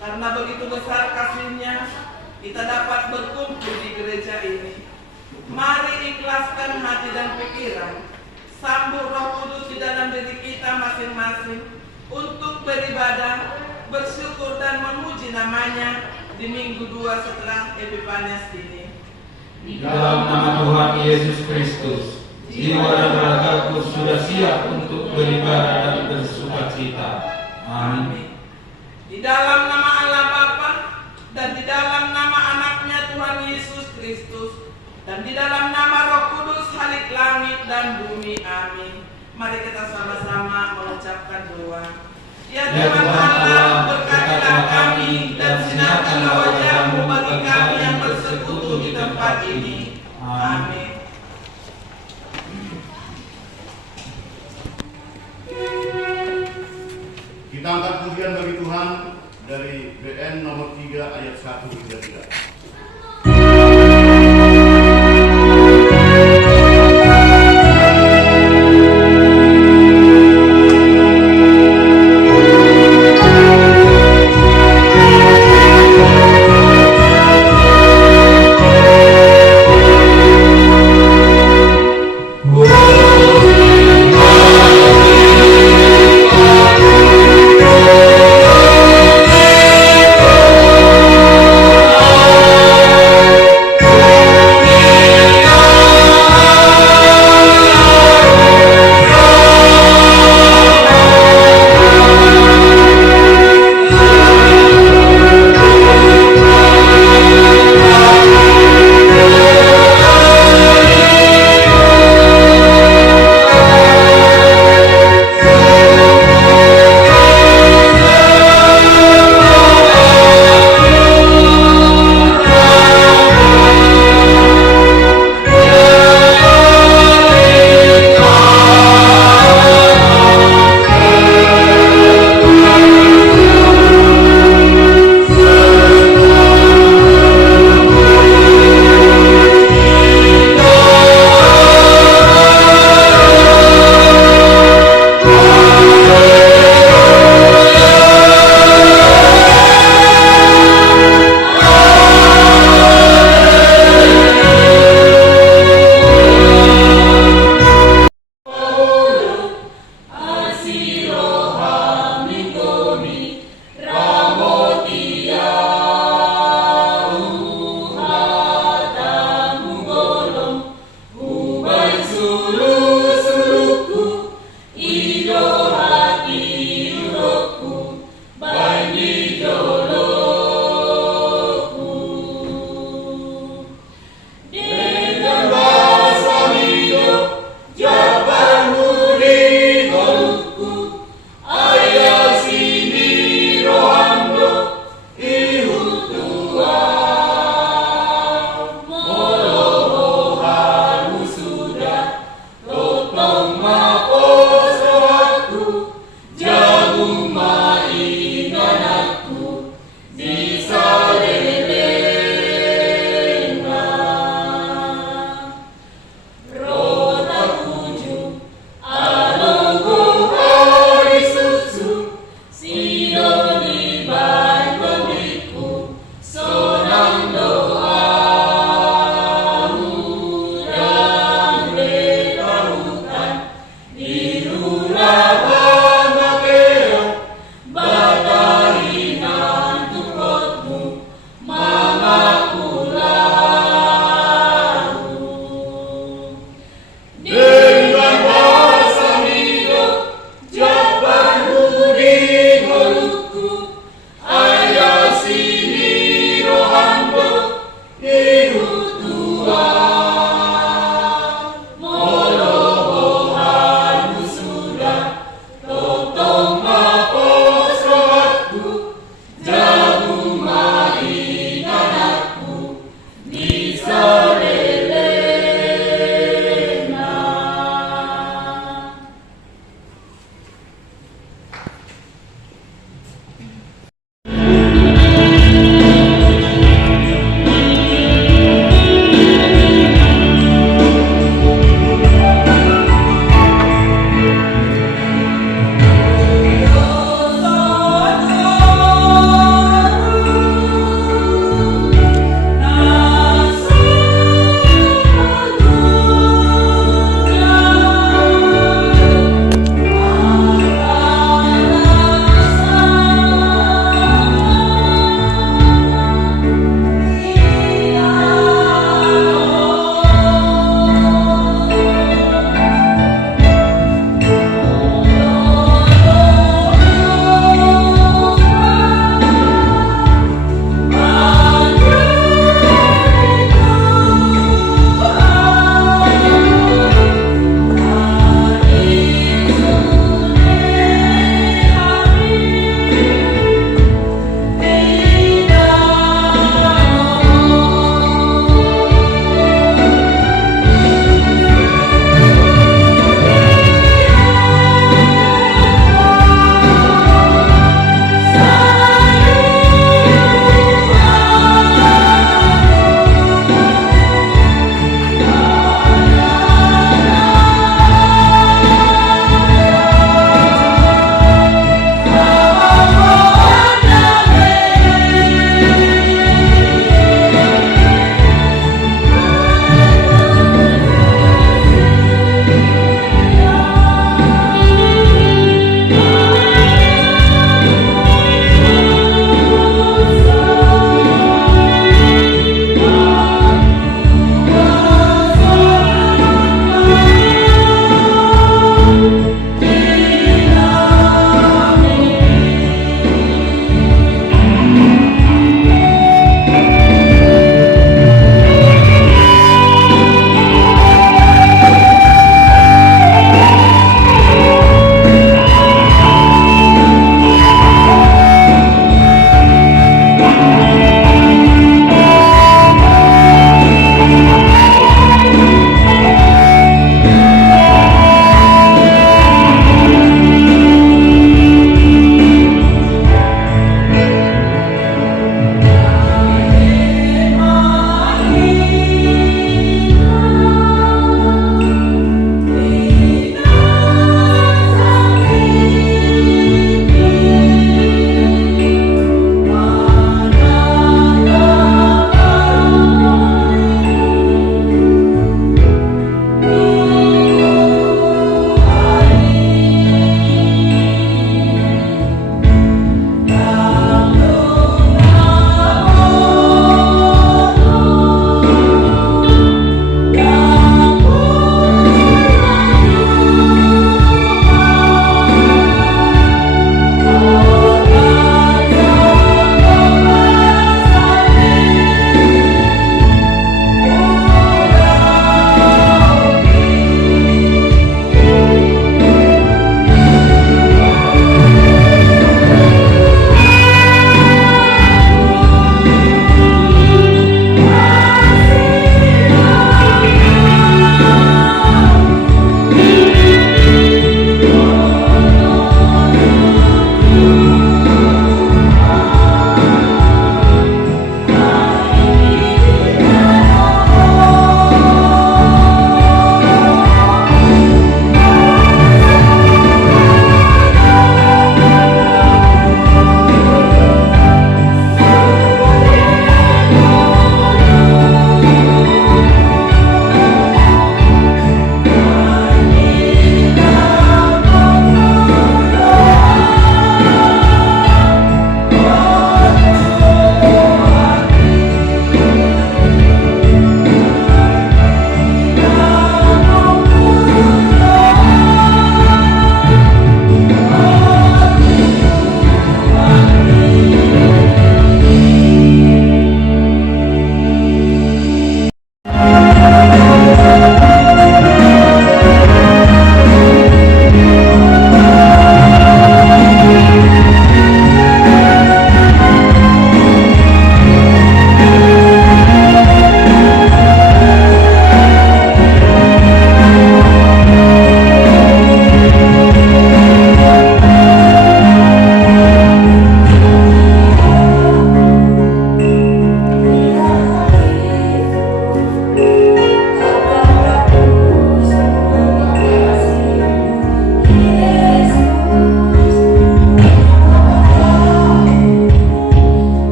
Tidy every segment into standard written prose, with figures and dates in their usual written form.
Karena begitu besar kasih-Nya, kita dapat berkumpul di gereja ini. Mari ikhlaskan hati dan pikiran, sambut Roh Kudus di dalam diri kita masing-masing untuk beribadah, bersyukur dan memuji namanya di minggu 2 setelah Epifanias ini. Di dalam nama Tuhan Yesus Kristus, jiwa dan ragaku sudah siap untuk beribadah dan bersukacita. Amin. Di dalam nama Allah Bapa dan di dalam nama anaknya Tuhan Yesus Kristus dan di dalam nama Roh Kudus halik langit dan bumi. Amin. Mari kita sama-sama mengucapkan doa. Ya Tuhan Allah, berkatilah kami dan sinarkanlah wajah-Mu bagi kami yang bersekutu di tempat ini. Amin. Kita angkat pujian bagi Tuhan dari BN nomor 3 ayat 1 hingga 3. Oh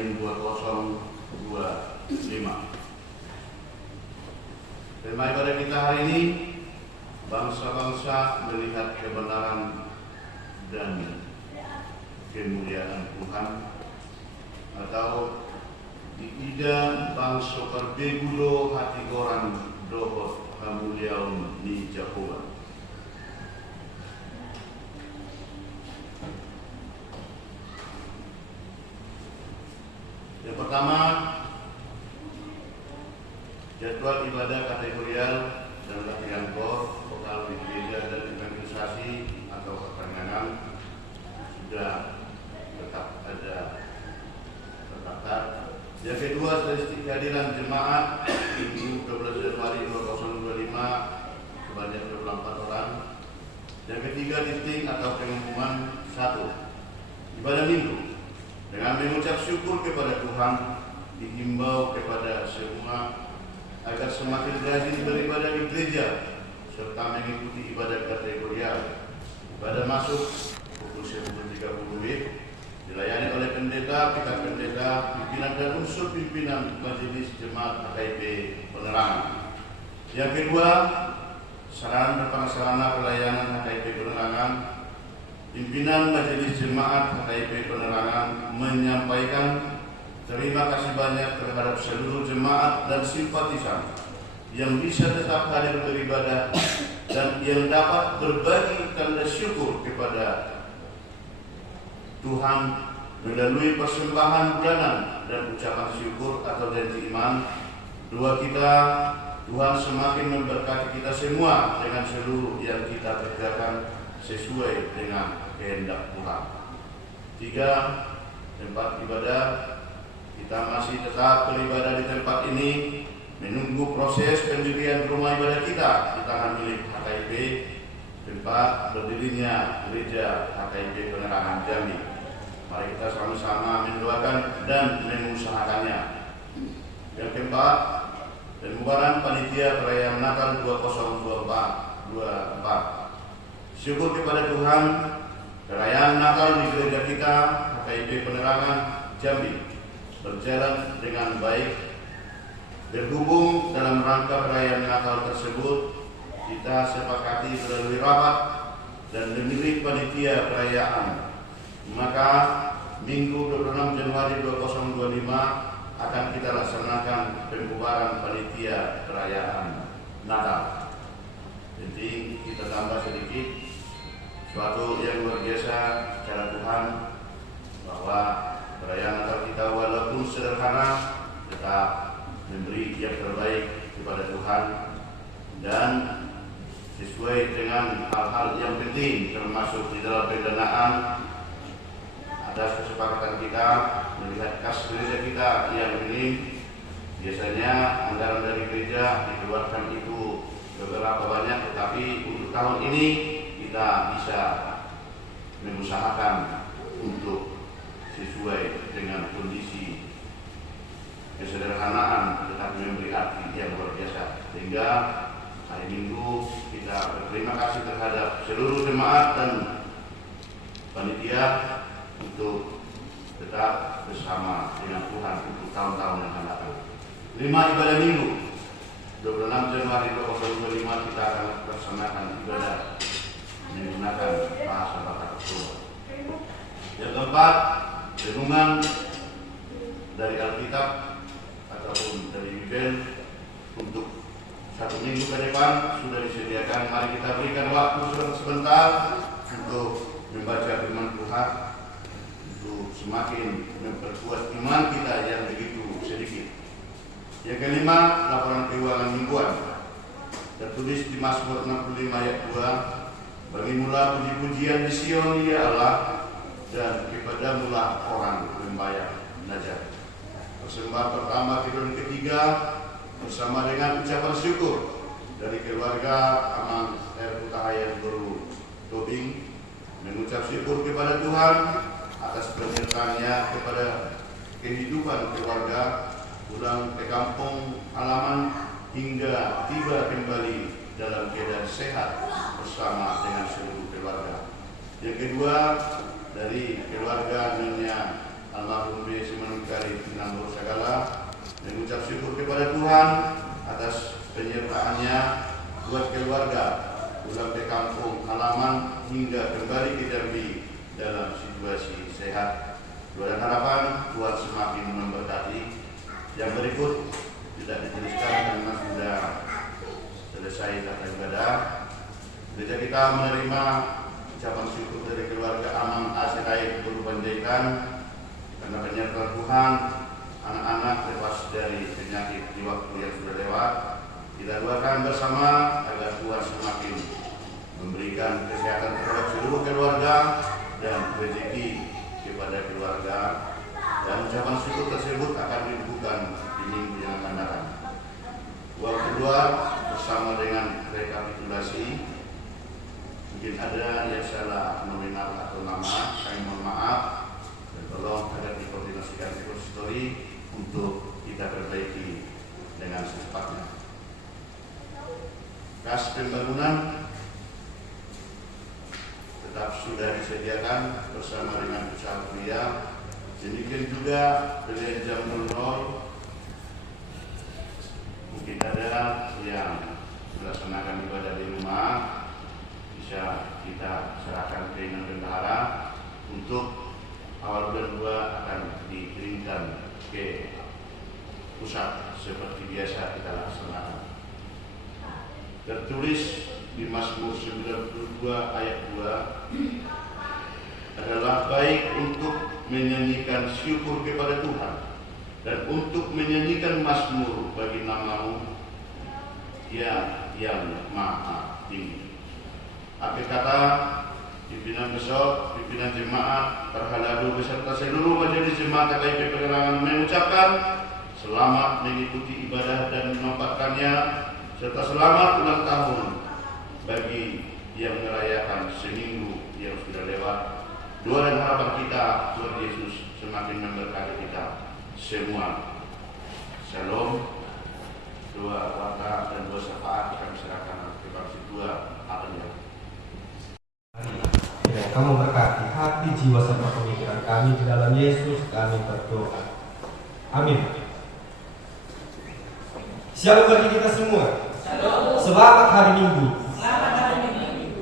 Garing 2025. Tema ibadah kita hari ini, bangsa-bangsa melihat kebenaran dan kemuliaan Tuhan, atau di ida bangsa perbegulo hati orang dohot kamuliaun ni Jehovah. Yang pertama, jadwal ibadah kategorial dan latihan kor, vokal di gereja dan evangelisasi atau pertengahan sudah tetap ada tercatat. Yang kedua, statistik kehadiran jemaat Minggu 12 Januari 2025 sebanyak 24 orang. Yang ketiga, titik atau pengumuman 1. Ibadah Minggu dengan mengucap syukur kepada Tuhan, dihimbau kepada semua agar semakin rajin beribadah di gereja serta mengikuti ibadah kategorial. Ibadah masuk pukul 10.30 dilayani oleh pendeta, pihak pendeta, pimpinan dan unsur pimpinan Majelis Jemaat HKIP Penerangan. Yang kedua, sarana dan prasarana pelayanan HKIP Penerangan. Pimpinan Majelis Jemaat HKIP Penerangan menyampaikan terima kasih banyak terhadap seluruh jemaat dan simpatisan yang bisa tetap hadir beribadah dan yang dapat berbagi tanda syukur kepada Tuhan melalui persembahan bulanan dan ucapan syukur atau janji iman. Doa kita, Tuhan semakin memberkati kita semua dengan seluruh yang kita kerjakan sesuai dengan kehendak Tuhan. 3. Tempat ibadah. Kita masih tetap beribadah di tempat ini, menunggu proses pendirian rumah ibadah kita di tangan milik HKIP, tempat berdirinya gereja HKIP Penerangan Jambi. Mari kita sama-sama mendoakan dan mengusahakannya. Yang keempat, pembubaran panitia perayaan Natal 2024. Syukur kepada Tuhan, perayaan Natal di gereja kita HKIP Penerangan Jambi berjalan dengan baik. Berhubung dalam rangka perayaan Natal tersebut, kita sepakati melalui rapat dan memilih panitia perayaan. Maka Minggu 26 Januari 2025 akan kita laksanakan pembubaran panitia perayaan Natal. Jadi kita tambah sedikit suatu yang luar biasa cara Tuhan, bahwa perayaan Natal kita walaupun sederhana tetap memberi yang terbaik kepada Tuhan dan sesuai dengan hal-hal yang penting, termasuk di dalam pendanaan. Ada kesepakatan kita melihat kas gereja kita yang minim. Biasanya anggaran dari gereja dikeluarkan itu beberapa banyak, tetapi untuk tahun ini kita bisa mengusahakan untuk sesuai dengan kondisi kesederhanaan tetapi memberi arti yang luar biasa. Sehingga hari Minggu kita berterima kasih terhadap seluruh jemaat dan panitia untuk tetap bersama dengan Tuhan untuk tahun-tahun yang akan datang. 5. Ibadah Minggu 26 Januari 2025 kita akan laksanakan ibadah menggunakan bahasa Batak Tua. Yang keempat, renungan dari Alkitab ataupun dari Bibel untuk 1 minggu ke depan sudah disediakan. Mari kita berikan waktu sebentar untuk membaca firman Tuhan, untuk semakin memperkuat iman kita yang begitu sedikit. Yang kelima, laporan keuangan mingguan tertulis di Mazmur 65 ayat 2. Bagimulah puji-pujian di Sion ya Allah, dan kepadamulah orang membayar belajar. Persembahan pertama, kedua dan ketiga bersama dengan ucapan syukur dari keluarga Aman R. Putahayan Guru Tobing, mengucap syukur kepada Tuhan atas penyertaannya kepada kehidupan keluarga, pulang ke kampung halaman hingga tiba kembali dalam keadaan sehat bersama dengan seluruh keluarga. Yang kedua, dari keluarga Nyonya almarhum B. Simanungkari Pinanggur segala, mengucap syukur kepada Tuhan atas penyertaannya buat keluarga pulang ke kampung halaman hingga kembali ke Jambi dalam situasi sehat. Doa dan harapan Tuhan semakin memberkati. Yang berikut tidak dituliskan karena sudah selesai tata ibadah. Gereja kita menerima ucapan syukur dari keluarga Amang Asirait Guru Panjaitan karena penyertaan Tuhan anak-anak lepas dari penyakit di waktu yang sudah lewat. Kita doakan bersama agar Tuhan semakin memberikan kesehatan terhadap seluruh keluarga dan rezeki kepada keluarga, dan ucapan syukur tersebut akan dilakukan di minggu yang akan datang. Waktu kedua bersama dengan rekapitulasi. Mungkin ada yang salah nominal atau nama, saya mohon maaf dan tolong agar dikoordinasikan ke konsistori untuk kita perbaiki dengan secepatnya. Kas pembangunan tetap sudah disediakan bersama dengan usaha kuliah. Demikian juga pilihan jam 00. Mungkin ada yang melaksanakan ibadah di rumah, bisa kita serahkan ke Inang Bendahara untuk awal bulan 2 akan dikirimkan ke pusat seperti biasa kita laksanakan. Tertulis di Mazmur 92 ayat 2 adalah baik untuk menyanyikan syukur kepada Tuhan dan untuk menyanyikan mazmur bagi nama-Mu yang maha tinggi. Akhir kata, pimpinan besok, pimpinan jemaat, perhaladu beserta seluruh majelis jemaat KKIP Pegerangan mengucapkan selamat mengikuti ibadah dan menempatkannya, serta selamat ulang tahun bagi yang merayakan seminggu yang sudah lewat. Doa dan harapan kita, Tuhan Yesus semakin memberkati kita semua. Shalom. Doa warta dan doa syafaat kami serahkan kepada Tuhan. Amin. Kamu berkati hati, jiwa, serta pemikiran kami di dalam Yesus kami berdoa. Amin. Shalom bagi kita semua. Selamat hari Minggu.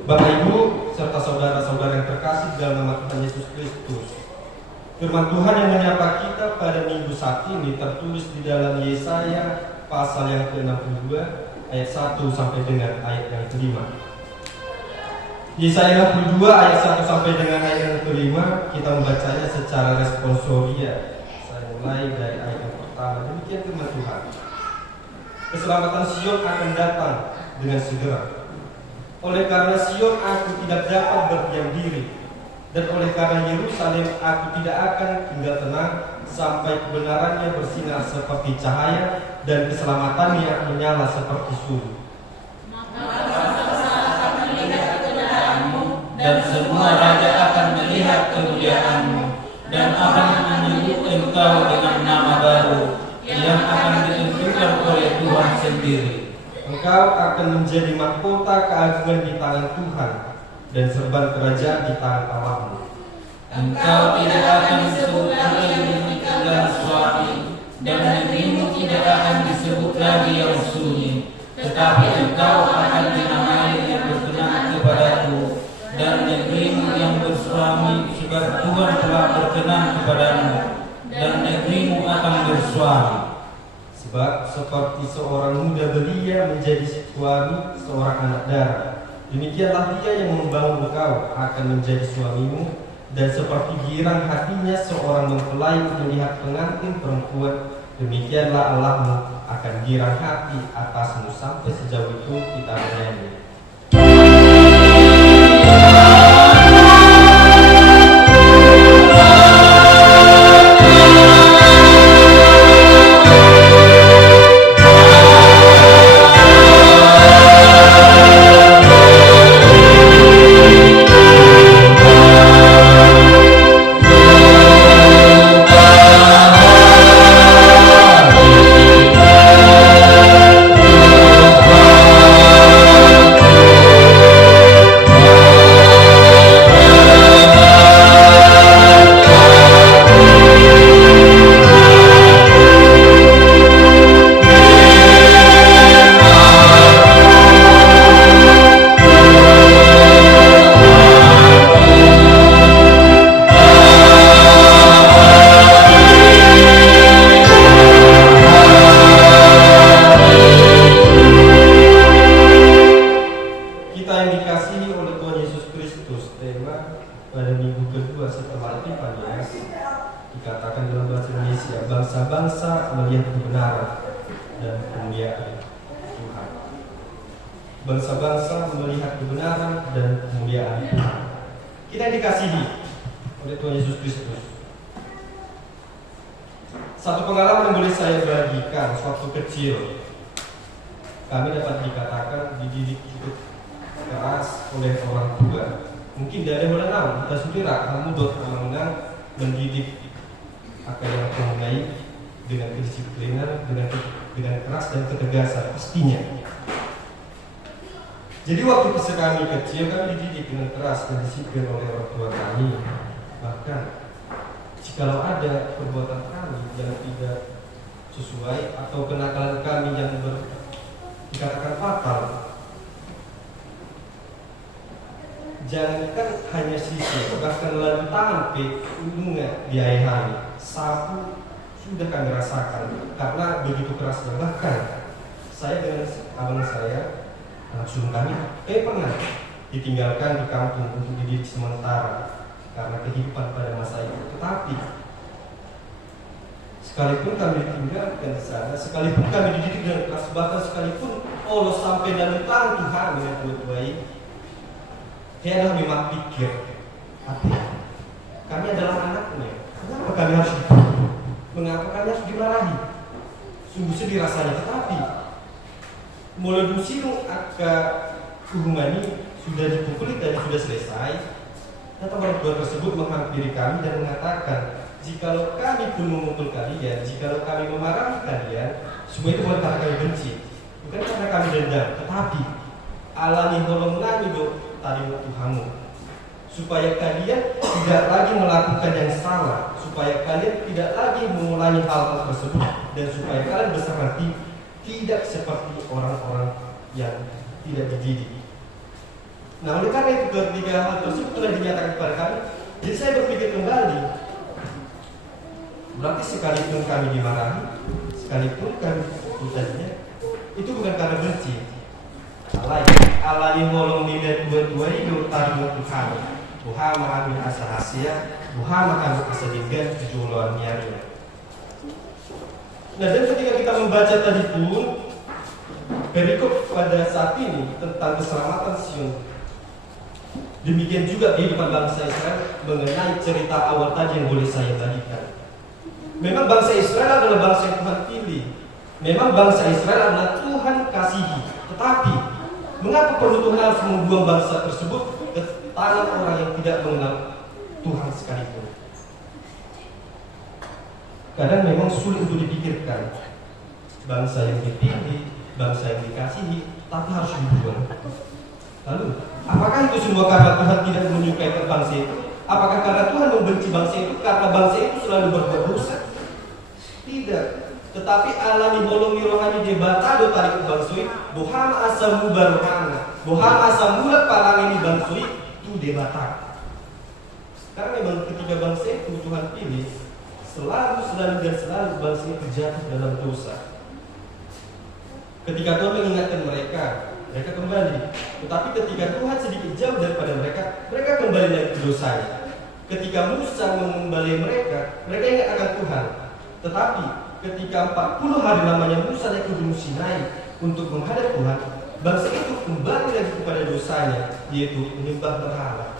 Bapak Ibu serta saudara-saudara yang terkasih dalam nama Tuhan Yesus Kristus. Firman Tuhan yang menyapa kita pada minggu saat ini tertulis di dalam Yesaya pasal yang ke-62 ayat 1 sampai dengan ayat yang ke-5. Yesaya 62 ayat 1 sampai dengan ayat yang ke-5 kita membacanya secara responsoria. Saya mulai dari ayat yang pertama. Demikian firman Tuhan. Keselamatan Sion akan datang dengan segera. Oleh karena Sion aku tidak dapat berdiam diri, dan oleh karena Yerusalem aku tidak akan tinggal tenang sampai kebenarannya bersinar seperti cahaya dan keselamatannya menyala seperti sulu. Dan semua raja akan melihat kemuliaan-Mu dan akan menyebut Engkau dengan nama baru yang akan ditentukan oleh Tuhan sendiri. Engkau akan menjadi mahkota keagungan di tangan Tuhan dan serban kerajaan di tangan Allahmu. Engkau tidak akan disebut lagi dengan suami, dan negerimu tidak akan disebut lagi yang sunyi, tetapi engkau akan dinamai yang berkenan kepadaku, dan negerimu yang bersuami sebab Tuhan telah berkenan kepadamu, dan negerimu akan bersuami. Sebab seperti seorang muda belia menjadi suami seorang anak darah, demikianlah dia yang membangun engkau akan menjadi suamimu, dan seperti girang hatinya seorang mempelai melihat pengantin perempuan, demikianlah Allahmu akan girang hati atasmu. Sampai sejauh itu kita bernyanyi. bangsa-bangsa melihat kebenaran dan kemuliaan Tuhan. Bangsa-bangsa melihat kebenaran dan kemuliaan Tuhan. Kita dikasihi oleh Tuhan Yesus Kristus. Satu pengalaman yang boleh saya bagikan, waktu kecil kami dapat dikatakan dididik cukup keras oleh orang tua. Mungkin dari mulai kita sendiri kamu menang mendidik akan yang mengenai dengan kedisiplinan, dengan keras dan ketegasan pastinya. Jadi waktu kami kecil kami dididik dengan keras dan disiplin oleh orang tua kami. Bahkan jikalau ada perbuatan kami yang tidak sesuai atau kenakalan kami yang dikatakan fatal, jangankan hanya sisir, bahkan lalu tangan bunga di air hari, sapu sudah kami rasakan karena begitu kerasnya. Bahkan saya dengan abang saya langsung kami pernah ditinggalkan di kampung untuk dididik sementara karena kehidupan pada masa itu. Tetapi sekalipun kami ditinggalkan di sana, sekalipun kami dididik dengan keras, bahkan sekalipun Allah sampai dalam tangan Tuhan dengan baik, dia adalah memang pikir, tapi kami adalah anaknya. Kenapa kami harus dihukum? Mengapa kami harus dimarahi? Sungguh sedih rasanya. Tetapi mulai dulu hukuman ini sudah dipukuli dan sudah selesai. Datang orang tua tersebut menghampiri kami dan mengatakan, jikalau kami pun memukul kalian, jikalau kami memarahi kalian, semua itu bukan karena kami benci, bukan karena kami dendam, tetapi alani holong nami do tadi Tuhanmu, supaya kalian tidak lagi melakukan yang salah, supaya kalian tidak lagi mengulangi hal tersebut, dan supaya kalian besar nanti tidak seperti orang-orang yang tidak dididik. Nah, oleh karena itu ketiga hal tersebut telah dinyatakan kepada kami. Jadi saya berpikir kembali, berarti sekalipun kami dimarahi, sekalipun kami ditanya, itu bukan karena benci. Alani holong nida dua-dua itu tadi Tuhan. Tuhan mengambil asa hasia, Tuhan mengambil asa digan kejualan niatnya. Nah, dan ketika kita membaca tadi pun perikop pada saat ini tentang keselamatan Sion, demikian juga kehidupan bangsa Israel mengenai cerita awal tadi yang boleh saya bagikan. Memang bangsa Israel adalah bangsa yang Tuhan pilih. Memang bangsa Israel adalah Tuhan kasihi. Tetapi mengapa perlu Tuhan harus membuang bangsa tersebut ke tangan orang yang tidak mengenal Tuhan sekalipun? Kadang memang sulit untuk dipikirkan. Bangsa yang dipilih, bangsa yang dikasihi, tapi harus dibuang. Lalu, apakah itu semua karena Tuhan tidak menyukai bangsa itu? Apakah karena Tuhan membenci bangsa itu karena bangsa itu selalu berbuat dosa? Tidak. Tetapi alami bolongi rohani debatado tarik bangsui, boham asamu barohana, boham asamu parang ini bangsui itu debata. Karena memang ketika bangsa itu Tuhan pilih, selalu bangsa itu jatuh dalam dosa. Ketika Tuhan mengingatkan mereka kembali. Tetapi ketika Tuhan sedikit jauh daripada mereka kembali lagi ke dosanya. Ketika Musa mengembali mereka ingat akan Tuhan. Tetapi ketika 40 hari lamanya Musa naik ke Gunung Sinai untuk menghadap Tuhan, bangsa itu kembali lagi kepada dosanya, yaitu menyembah berhala.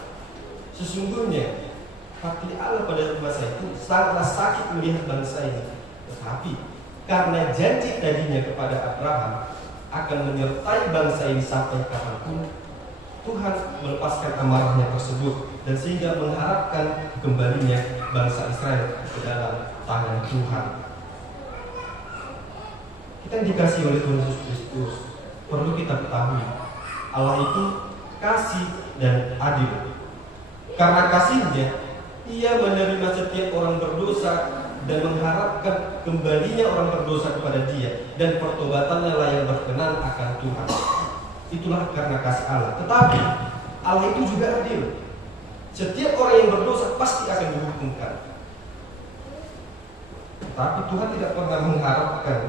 Sesungguhnya hati Allah pada masa itu sangatlah sakit melihat bangsa ini. Tetapi karena janji tadinya kepada Abraham akan menyertai bangsa ini sampai kapanpun, Tuhan melepaskan amarahnya tersebut dan sehingga mengharapkan kembalinya bangsa Israel ke dalam tangan Tuhan. Kita dikasih oleh Tuhan Yesus Kristus, perlu kita ketahui Allah itu kasih dan adil. Karena kasihnya, Ia menerima setiap orang berdosa dan mengharapkan kembalinya orang berdosa kepada Dia, dan pertobatannya lah yang berkenan akan Tuhan. Itulah karena kasih Allah. Tetapi Allah itu juga adil. Setiap orang yang berdosa pasti akan dihukumkan. Tetapi Tuhan tidak pernah mengharapkan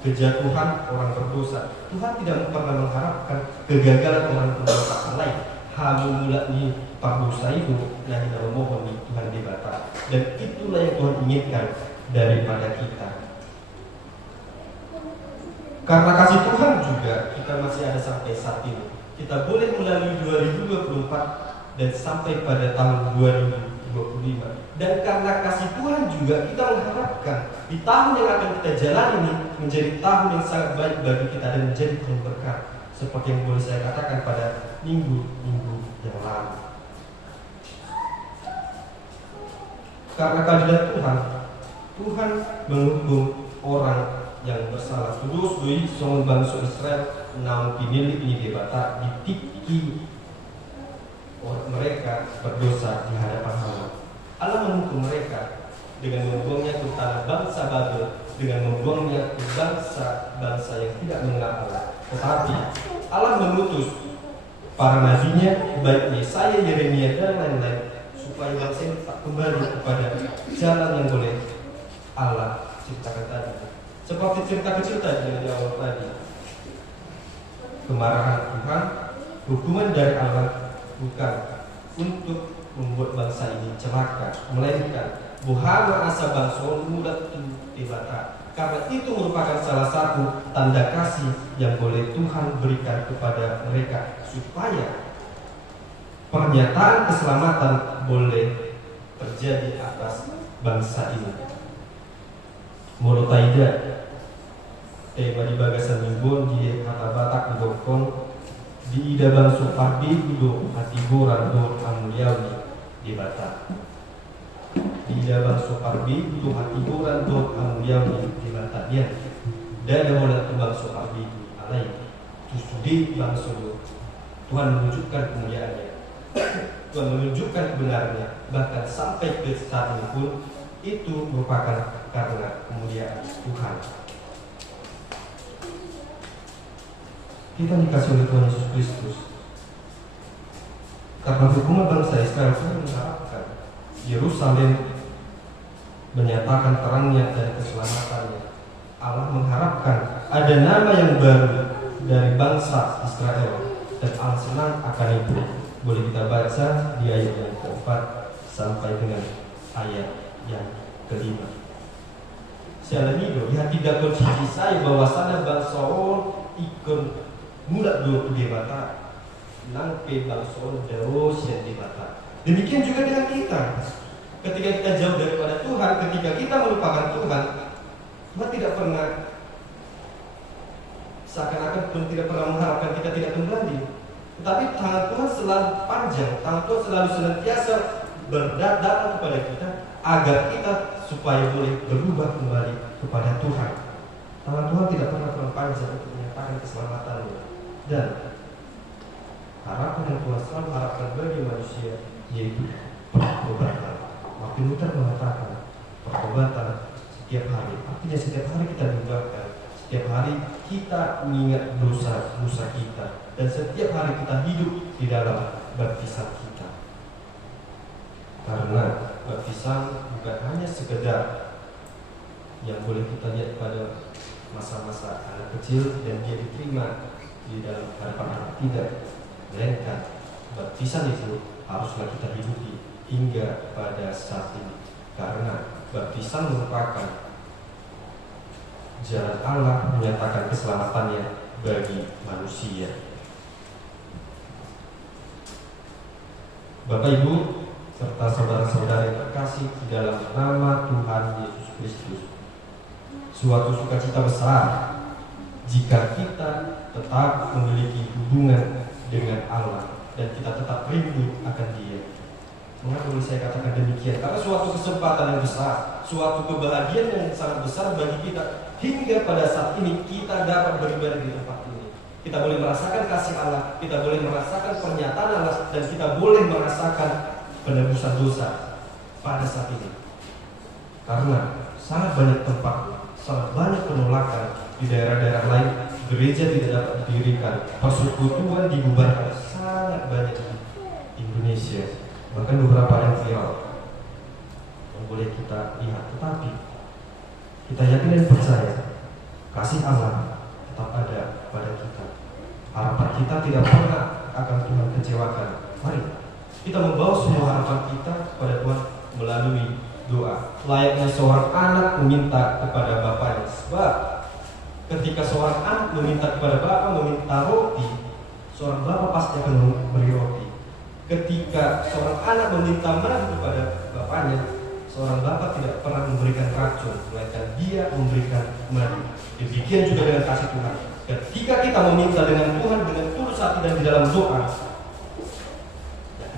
kejatuhan orang berdosa. Tuhan tidak pernah mengharapkan kegagalan orang berdosa lain. Hamu mulai berdosa itu yang kita mohon Tuhan dibata. Dan itulah yang Tuhan inginkan daripada kita. Karena kasih Tuhan juga kita masih ada sampai saat ini. Kita boleh melalui 2024 dan sampai pada tahun 2025. Dan karena kasih Tuhan juga kita mengharapkan di tahun yang akan kita jalani ini menjadi tahun yang sangat baik bagi kita dan menjadi tahun berkah, seperti yang boleh saya katakan pada minggu-minggu yang lalu. Karena keadilan Tuhan, Tuhan menghukum orang yang bersalah. Kudus doi songon bangsa Israel namun pinilik ini debata ditiki orang mereka berdosa di hadapan Allah. Allah menghukum mereka dengan membuangnya ke tanah bangsa Babel, dengan membuangnya ke bangsa-bangsa yang tidak mengenal Allah. Tetapi Allah mengutus para nabinya, baik Yesaya, Yeremia dan lain-lain, supaya bangsa ini tak kembali kepada jalan yang boleh Allah ciptakan tadi. Seperti cerita kecil tadi yang di awal tadi, kemarahan Tuhan, hukuman dari Allah bukan untuk membuat bangsa ini celaka, melainkan buhana asa bangsa mudah tibata. Karena itu merupakan salah satu tanda kasih yang boleh Tuhan berikan kepada mereka, supaya pernyataan keselamatan boleh terjadi atas bangsa ini. Molo taida tema di bagasan mingguan di kata Batak di Bokong di ida bangsu parbi udo hati goran do amuliawi di Batak. Di ida bangsu parbi udo hati goran do amuliawi di Batak dia. Dan mola tu bangsu parbi alai tusudi bangsu Tuhan menunjukkan kemuliaannya. Tuhan menunjukkan kebenarannya, bahkan sampai ke saat ini pun itu merupakan karena kemuliaan Tuhan. Kita dikasih oleh Tuhan Yesus Kristus. Karena hukuman bangsa Israel, Tuhan mengharapkan Yerusalem menyatakan terangnya dan keselamatannya. Allah mengharapkan ada nama yang baru dari bangsa Israel, dan Allah senang akan itu. Boleh kita baca di ayat yang keempat sampai dengan ayat yang kelima. Sialanido ya tidak konsisi saya bahwasanya bangsa ikon mulat do debata nangpe bangsa terus yang debata. Demikian juga dengan kita. Ketika kita jauh daripada Tuhan, ketika kita melupakan Tuhan, Tuhan tidak pernah seakan-akan pun tidak pernah mengharapkan kita tidak kembali. Tetapi tangan Tuhan selalu panjang, tangan Tuhan selalu senantiasa berdatang kepada kita agar kita supaya boleh berubah kembali kepada Tuhan. Tangan Tuhan tidak pernah panjang untuk menyatakan keselamatannya. Dan harapan yang Tuhan selalu harapkan bagi manusia yaitu pertobatan. Martin Luther mengatakan pertobatan setiap hari. Artinya setiap hari kita diubahkan, setiap hari kita mengingat dosa-dosa kita, dan setiap hari kita hidup di dalam baptisan kita. Karena baptisan bukan hanya sekedar yang boleh kita lihat pada masa-masa anak kecil dan dia diterima di dalam hadapan Allah, tidak. Melainkan baptisan itu haruslah kita hidupi hingga pada saat ini. Karena baptisan merupakan jalan Allah menyatakan keselamatannya bagi manusia. Bapak Ibu serta saudara-saudara yang terkasih di dalam nama Tuhan Yesus Kristus, suatu sukacita besar jika kita tetap memiliki hubungan dengan Allah dan kita tetap rindu akan Dia. Mengapa boleh saya katakan demikian? Karena suatu kesempatan yang besar, suatu kebahagiaan yang sangat besar bagi kita hingga pada saat ini kita dapat beribadah di tempat ini. Kita boleh merasakan kasih Allah, kita boleh merasakan pernyataan Allah, dan kita boleh merasakan penebusan dosa pada saat ini. Karena sangat banyak tempat, sangat banyak penolakan di daerah-daerah lain, gereja tidak dapat didirikan, persekutuan dibubarkan, sangat banyak di Indonesia. Bahkan beberapa yang viral yang boleh kita lihat. Tetapi kita yakin dan percaya kasih Allah tetap ada pada kita. Harapan kita tidak pernah akan Tuhan kecewakan. Mari kita membawa semua harapan kita kepada Tuhan melalui doa. Layaknya seorang anak meminta kepada bapaknya. Sebab ketika seorang anak meminta kepada bapak, meminta roti, seorang bapak pasti akan memberi roti. Ketika seorang anak meminta madu kepada bapaknya, seorang bapak tidak pernah memberikan racun, melainkan dia memberikan madu. Demikian juga dengan kasih Tuhan. Ketika kita meminta dengan Tuhan dengan tulus hati dan di dalam doa,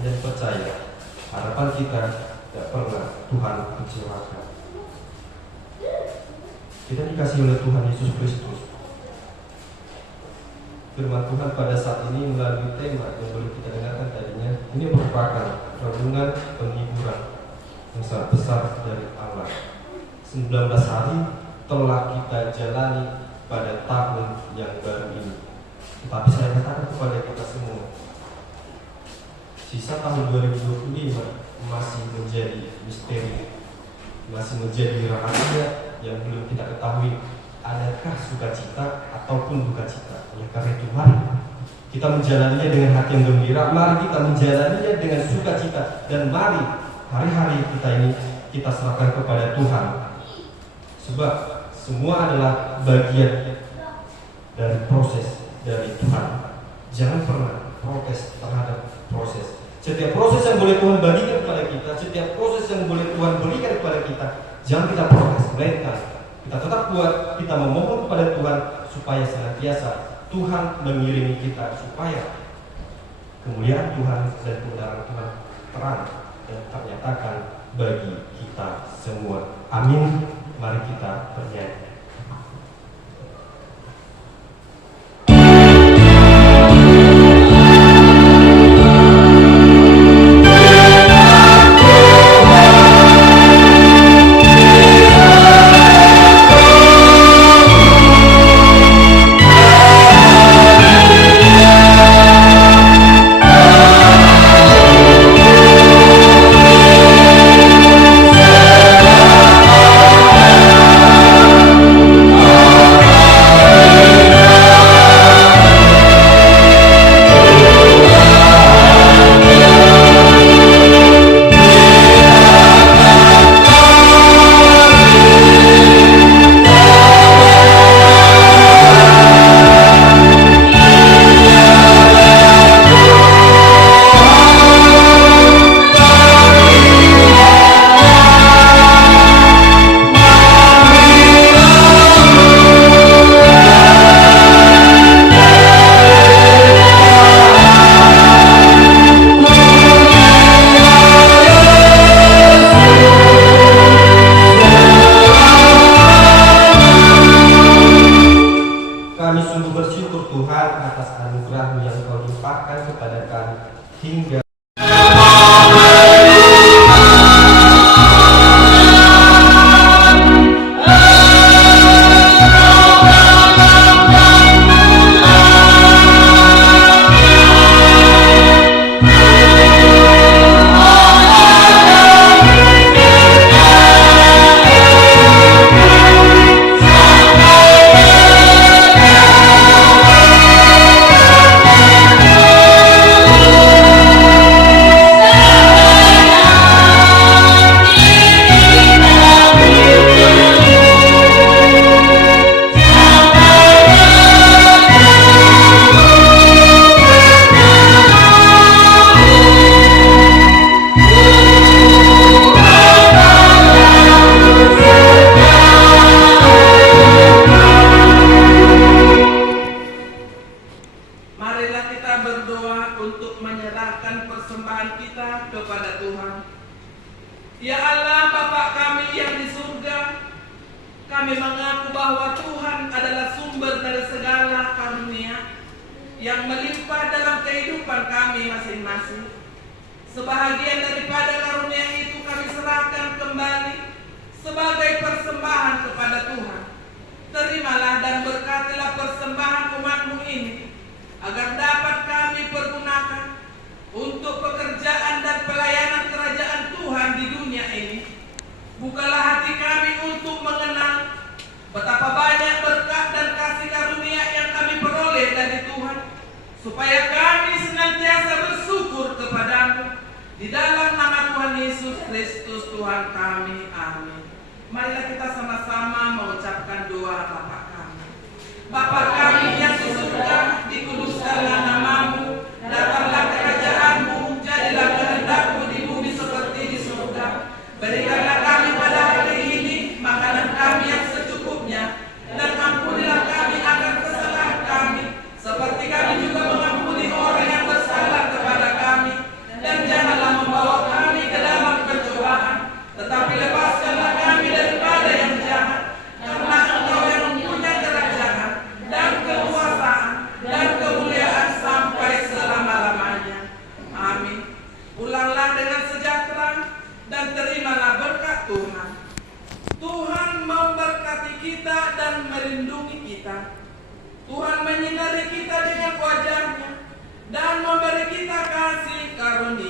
dan percaya, harapan kita tidak pernah Tuhan kecewakan. Kita dikasih oleh Tuhan Yesus Kristus. Firman Tuhan pada saat ini melalui tema yang boleh kita dengarkan tadinya, ini merupakan renungan penghiburan yang sangat besar dari Allah. 19 hari telah kita jalani pada tahun yang baru ini. Tetapi saya katakan kepada kita semua, sisa tahun 2025 masih menjadi misteri, masih menjadi rahasia yang belum kita ketahui. Adakah sukacita ataupun duka cita? Oleh karena itu mari kita menjalaninya dengan hati yang gembira, mari kita menjalaninya dengan sukacita, dan mari hari-hari kita ini kita serahkan kepada Tuhan. Sebab semua adalah bagian dari proses dari Tuhan. Jangan pernah protes terhadap proses. Setiap proses yang boleh Tuhan bagikan kepada kita, setiap proses yang boleh Tuhan berikan kepada kita, jangan kita protes, melainkan kita tetap kuat, kita memohon kepada Tuhan supaya senantiasa Tuhan mengiringi kita, supaya kemuliaan Tuhan dan kebenaran Tuhan terang dan ternyatakan bagi kita semua. Amin. Mari kita bernyanyi. Supaya kami senantiasa bersyukur kepadamu di dalam nama Tuhan Yesus Yesus Kristus Tuhan kami. Amin. Marilah kita sama-sama mengucapkan doa Bapa kami. Bapa kami yang di surga, dikuduskanlah namamu, datanglah kerajaanmu, jadilah kehendakmu di bumi seperti di surga. Berikanlah kami pada hari ini makanan kami yang secukupnya, dan ampunilah kami akan kesalahan kami, seperti kami juga mengampuni orang yang bersalah kepada kami. Dan janganlah membawa kami ke dalam pencobaan, tetapi lepaskanlah kami daripada yang jahat. Karena Engkau yang mempunyai kerajaan dan kekuasaan dan kemuliaan sampai selama-lamanya. Amin. Pulanglah dengan sejahtera dan terimalah berkat Tuhan. Tuhan memberkati kita dan melindungi kita. Tuhan menyinari kita dengan wajah-Nya dan memberi kita kasih karunia.